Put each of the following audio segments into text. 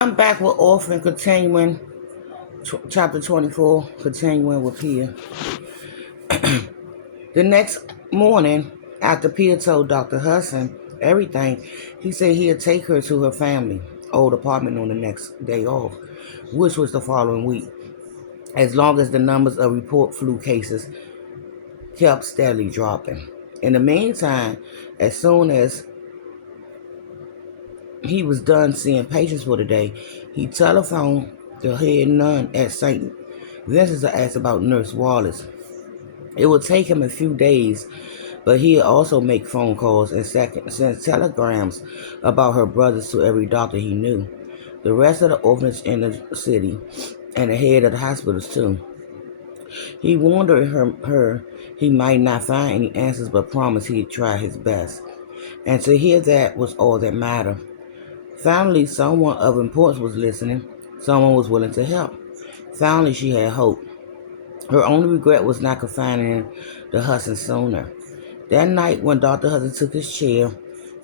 I'm back with Orphan, continuing chapter 24, continuing with Pia. The next morning, after Pia told Dr. Hudson everything, he said he'd take her to her family old apartment on the next day off, which was the following week, as long as the numbers of report flu cases kept steadily dropping. In the meantime, as soon as he was done seeing patients for the day, he telephoned the head nun at St. Vincent's to ask about Nurse Wallace. It would take him a few days, but he'd also make phone calls and send telegrams about her brothers to every doctor he knew, the rest of the orphanage in the city, and the head of the hospitals too. He warned her he might not find any answers, but promised he'd try his best. And to hear that was all that mattered. Finally, someone of importance was listening. Someone was willing to help. Finally, she had hope. Her only regret was not confining the Hudson sooner. That night, when Dr. Hudson took his chair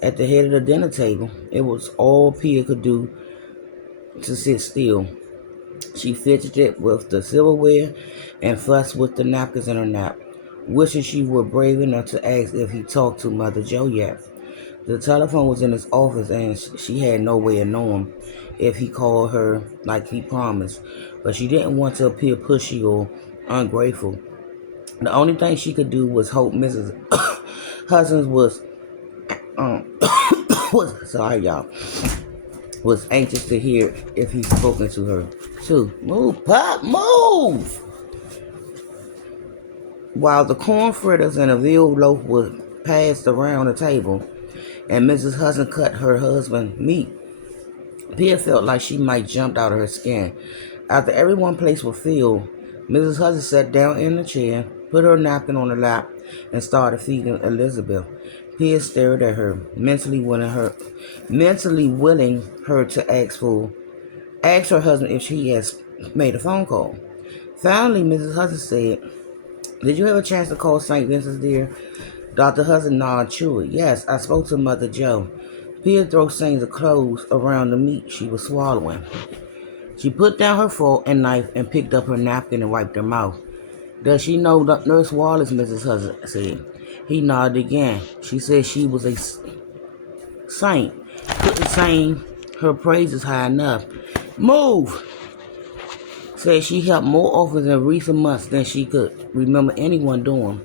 at the head of the dinner table, it was all Pia could do to sit still. She fidgeted with the silverware and fussed with the napkins in her lap, wishing she were brave enough to ask if he talked to Mother Joe yet. The telephone was in his office, and she had no way of knowing if he called her like he promised, but she didn't want to appear pushy or ungrateful. The only thing she could do was hope Mrs. Hudson's um was sorry y'all was anxious to hear if he'd spoken to her too. Move, Pop, move! While the corn fritters and a veal loaf were passed around the table, and Mrs. Hudson cut her husband meat, Pia felt like she might jump out of her skin. After everyone's place was filled, Mrs. Hudson sat down in the chair, put her napkin on her lap, and started feeding Elizabeth. Pia stared at her, mentally willing her to ask her husband if she has made a phone call. Finally, Mrs. Hudson said, "Did you have a chance to call St. Vincent's, dear?" Dr. Hudson nodded chewily. "Yes, I spoke to Mother Joe." Pia threw things of clothes around the meat she was swallowing. She put down her fork and knife and picked up her napkin and wiped her mouth. "Does she know Nurse Wallace?" Mrs. Hudson said. He nodded again. "She said she was a saint. Couldn't sing her praises high enough." "Move!" Said she helped more orphans in recent months than she could remember anyone doing,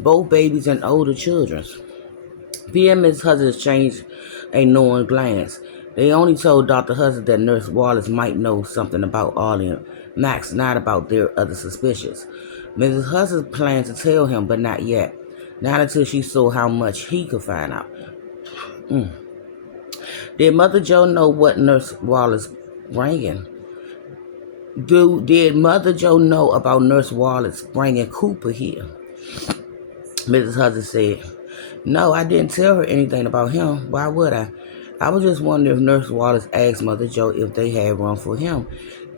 both babies and older children. P and Miss Hudson exchanged a knowing glance. They only told Dr. Hudson that Nurse Wallace might know something about Ollie and Max, not about their other suspicions. Mrs. Hudson planned to tell him, but not yet. Not until she saw how much he could find out. Did Mother Joe know what Nurse Wallace bringing? Did Mother Joe know about Nurse Wallace bringing Cooper here? Mrs. Hudson said, "No, I didn't tell her anything about him. Why would I? I was just wondering if Nurse Wallace asked Mother Joe if they had room for him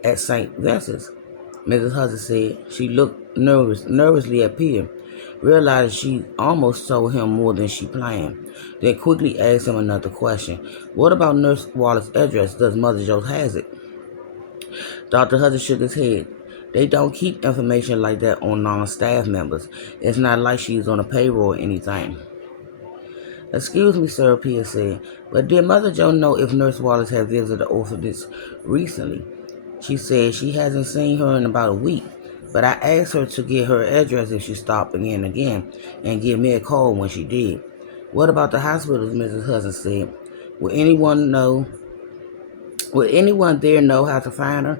at St. Vincent's." Mrs. Hudson said. She looked nervously at Peter, realized she almost told him more than she planned, then quickly asked him another question. "What about Nurse Wallace's address? Does Mother Joe has it?" Dr. Hudson shook his head. "They don't keep information like that on non-staff members. It's not like she's on a payroll or anything." "Excuse me, sir," Pia said, "but did Mother Joe know if Nurse Wallace had visited the orphanage recently?" She said she hasn't seen her in about a week, but I asked her to get her address if she stopped again and give me a call when she did. "What about the hospitals?" Mrs. Hudson said. Would anyone know Would anyone there know how to find her?"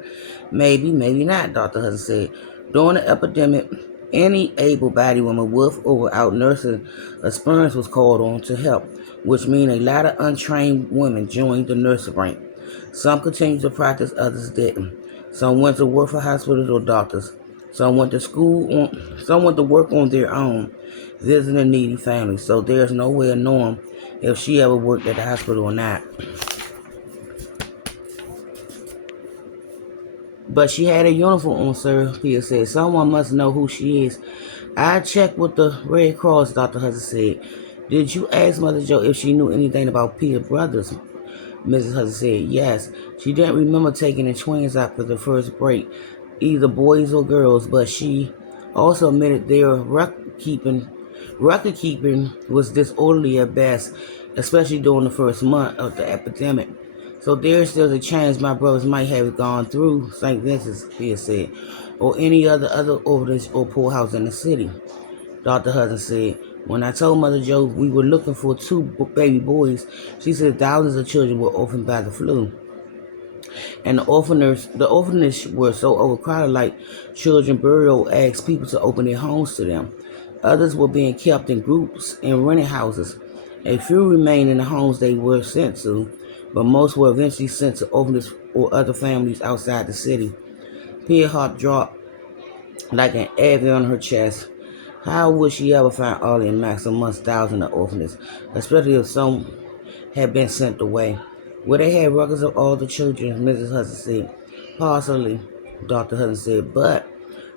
"Maybe, maybe not," Dr. Hudson said. "During the epidemic, any able-bodied woman with or without nursing experience was called on to help, which means a lot of untrained women joined the nursing rank. Some continued to practice, others didn't. Some went to work for hospitals or doctors. Some went to work on their own, visiting needy families. So there's no way of knowing if she ever worked at the hospital or not. But she had a uniform on, sir," Pia said. "Someone must know who she is." "I checked with the Red Cross," Dr. Hudson said. "Did you ask Mother Joe if she knew anything about Pia's brothers?" Mrs. Hudson said. Yes, she didn't remember taking the twins after the first break, either boys or girls, but she also admitted their record keeping was disorderly at best, especially during the first month of the epidemic. So there's still a chance my brothers might have gone through St. Vincent's, Pierre said, or any other orphanage or poorhouse in the city. Dr. Hudson said, when I told Mother Joe we were looking for two baby boys, she said thousands of children were orphaned by the flu. And the orphanage were so overcrowded, like children burial asked people to open their homes to them. Others were being kept in groups in rented houses. A few remained in the homes they were sent to, but most were eventually sent to orphanages or other families outside the city. Pia's heart dropped like an agony on her chest. How would she ever find Ollie and Max amongst thousands of orphanages, especially if some had been sent away? Well, they had records of all the children, Mrs. Hudson said. Possibly, Dr. Hudson said, but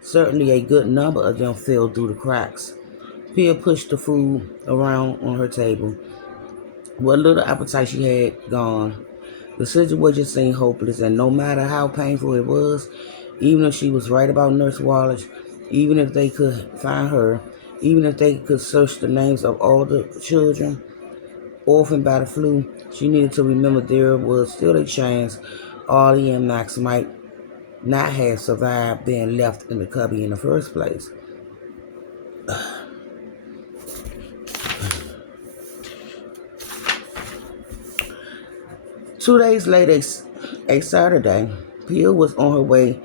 certainly a good number of them fell through the cracks. Pia pushed the food around on her table. What little appetite she had gone. The situation seemed hopeless, and no matter how painful it was, even if she was right about Nurse Wallace, even if they could find her, even if they could search the names of all the children orphaned by the flu, she needed to remember there was still a chance Ollie and Max might not have survived being left in the cubby in the first place. 2 days later, a Saturday, Pia was on her way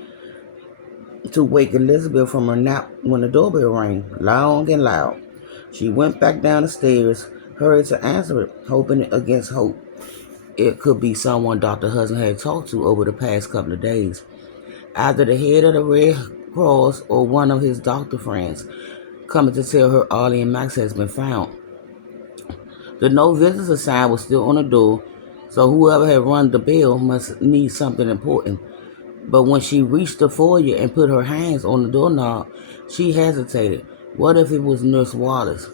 to wake Elizabeth from her nap when the doorbell rang, long and loud. She went back down the stairs, hurried to answer it, hoping against hope it could be someone Dr. Hudson had talked to over the past couple of days. Either the head of the Red Cross or one of his doctor friends coming to tell her Ollie and Max has been found. The no visitor sign was still on the door, so whoever had rung the bell must need something important. But when she reached the foyer and put her hands on the doorknob, she hesitated. What if it was Nurse Wallace?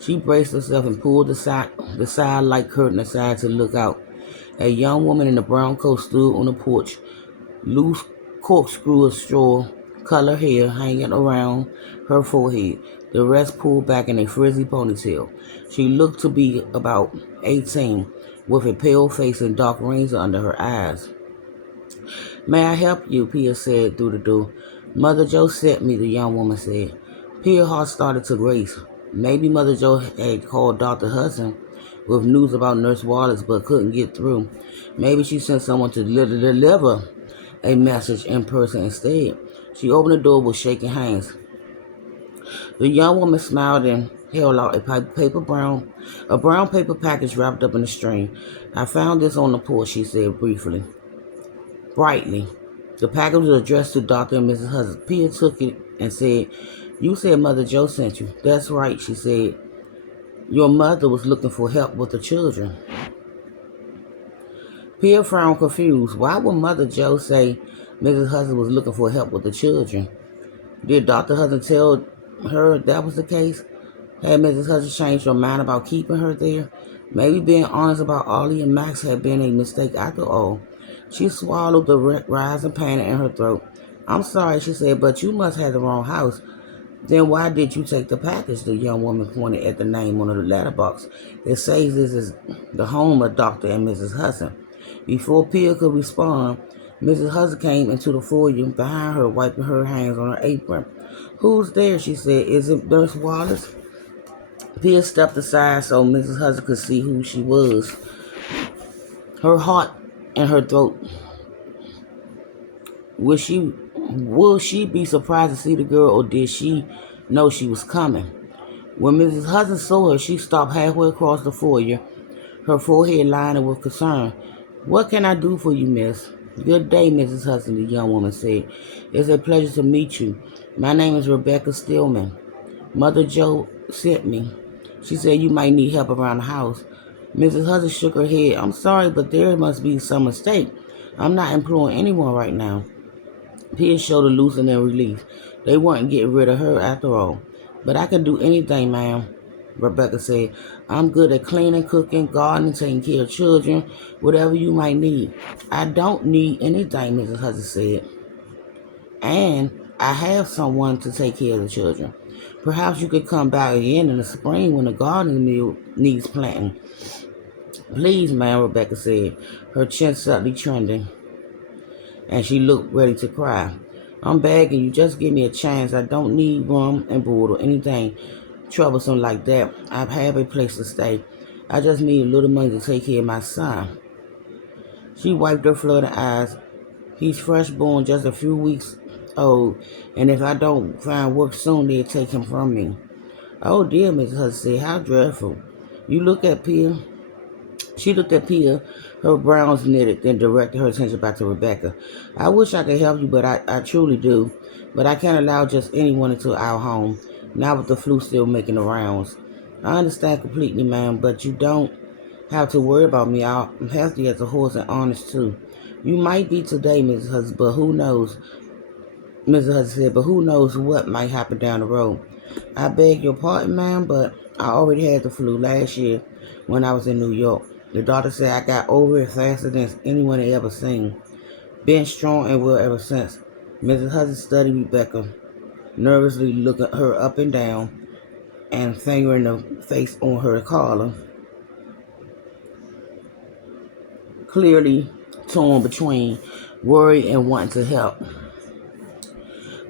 She braced herself and pulled the side-light curtain aside to look out. A young woman in a brown coat stood on the porch, loose corkscrew of straw colored hair hanging around her forehead, the rest pulled back in a frizzy ponytail. She looked to be about 18, with a pale face and dark rings under her eyes. May I help you? Pia said through the door. Mother Joe sent me, the young woman said. Pia's heart started to race. Maybe Mother Joe had called Dr. Hudson with news about Nurse Wallace but couldn't get through. Maybe she sent someone to deliver a message in person instead. She opened the door with shaking hands. The young woman smiled and held out a brown paper package wrapped up in a string. I found this on the porch, she said brightly. The package was addressed to Dr. and Mrs. Hudson. Pia took it and said, You said Mother Joe sent you. That's right, she said. Your mother was looking for help with the children. Pia frowned confused. Why would Mother Joe say Mrs. Hudson was looking for help with the children? Did Dr. Hudson tell her that was the case? Had Mrs. Hudson changed her mind about keeping her there? Maybe being honest about Ollie and Max had been a mistake after all. She swallowed the rising pain in her throat. I'm sorry, she said, but you must have the wrong house. Then why did you take the package? The young woman pointed at the name on the letterbox. It says this is the home of Dr. and Mrs. Hudson. Before Pia could respond, Mrs. Hudson came into the foyer behind her, wiping her hands on her apron. Who's there? She said. Is it Nurse Wallace? Pia stepped aside so Mrs. Hudson could see who she was. Her heart in her throat. Will she be surprised to see the girl, or did she know she was coming? When Mrs. Hudson saw her, she stopped halfway across the foyer, her forehead lining with concern. What can I do for you, miss? Good day, Mrs. Hudson, the young woman said. It's a pleasure to meet you. My name is Rebecca Stillman. Mother Joe sent me. She said you might need help around the house. Mrs. Hudson shook her head. I'm sorry, but there must be some mistake. I'm not employing anyone right now. Pia showed a loosening relief. They weren't getting rid of her after all. But I can do anything, ma'am. Rebecca said. I'm good at cleaning, cooking, gardening, taking care of children, whatever you might need. I don't need anything, Mrs. Hudson said. And I have someone to take care of the children. Perhaps you could come back again in the spring when the garden needs planting. Please, ma'am, Rebecca said, her chin suddenly trembling, and she looked ready to cry. I'm begging you, just give me a chance. I don't need room and board or anything troublesome like that. I have a place to stay. I just need a little money to take care of my son. She wiped her flooded eyes. He's fresh born, just a few weeks old, and if I don't find work soon, they'll take him from me. Oh dear, Mrs. Hudson said, how dreadful. You look at Pia. She looked at Pia, her brows knitted, then directed her attention back to Rebecca. I wish I could help you, but I truly do. But I can't allow just anyone into our home, not with the flu still making the rounds. I understand completely, ma'am, but you don't have to worry about me. I'm healthy as a horse and honest, too. You might be today, Mrs. Hudson, but who knows? Mrs. Hudson said, but who knows what might happen down the road. I beg your pardon, ma'am, but I already had the flu last year when I was in New York. The doctor said I got over it faster than anyone had ever seen. Been strong and well ever since. Mrs. Hudson studied Rebecca, nervously looking her up and down and fingering the face on her collar, clearly torn between worry and wanting to help.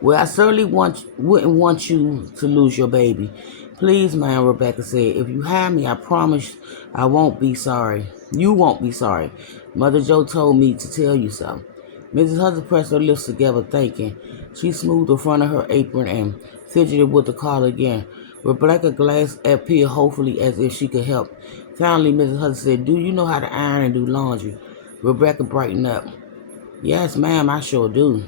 Well, I certainly wouldn't want you to lose your baby. Please, ma'am, Rebecca said, if you have me, I promise I won't be sorry. You won't be sorry. Mother Joe told me to tell you so. Mrs. Hudson pressed her lips together, thinking. She smoothed the front of her apron and fidgeted with the collar again. Rebecca glanced at Pia hopefully as if she could help. Finally, Mrs. Hudson said, do you know how to iron and do laundry? Rebecca brightened up. Yes, ma'am, I sure do.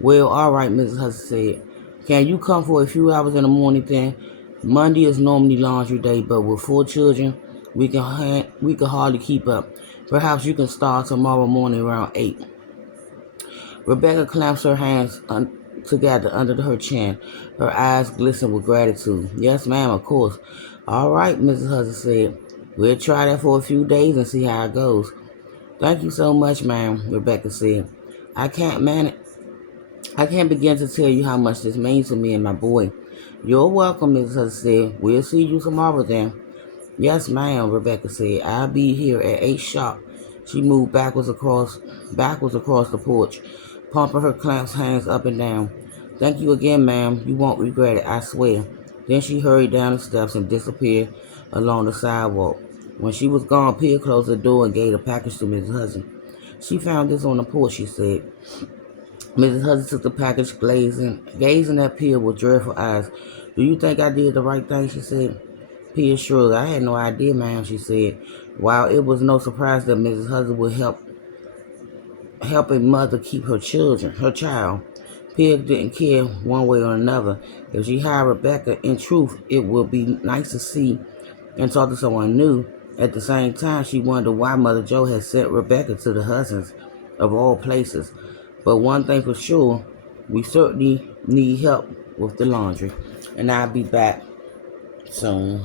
Well, all right, Mrs. Hudson said. Can you come for a few hours in the morning then? Monday is normally laundry day, but with 4 children, we can hardly keep up. Perhaps you can start tomorrow morning around 8. Rebecca clasped her hands together under her chin. Her eyes glistened with gratitude. Yes, ma'am, of course. All right, Mrs. Hudson said. We'll try that for a few days and see how it goes. Thank you so much, ma'am, Rebecca said. I can't manage. I can't begin to tell you how much this means to me and my boy. You're welcome, Mrs. Hudson said. We'll see you tomorrow then. Yes, ma'am, Rebecca said. I'll be here at 8 sharp. She moved backwards across the porch, pumping her clasped hands up and down. Thank you again, ma'am. You won't regret it, I swear. Then she hurried down the steps and disappeared along the sidewalk. When she was gone, Pia closed the door and gave a package to Mrs. Hudson. She found this on the porch, she said. Mrs. Hudson took the package, gazing at Pia with dreadful eyes. Do you think I did the right thing? She said. Pia shrugged. I had no idea, ma'am, she said. While it was no surprise that Mrs. Hudson would help a mother keep her child, Pia didn't care one way or another. If she hired Rebecca, in truth, it would be nice to see and talk to someone new. At the same time, she wondered why Mother Joe had sent Rebecca to the Hudsons, of all places. But one thing for sure, we certainly need help with the laundry. And I'll be back soon.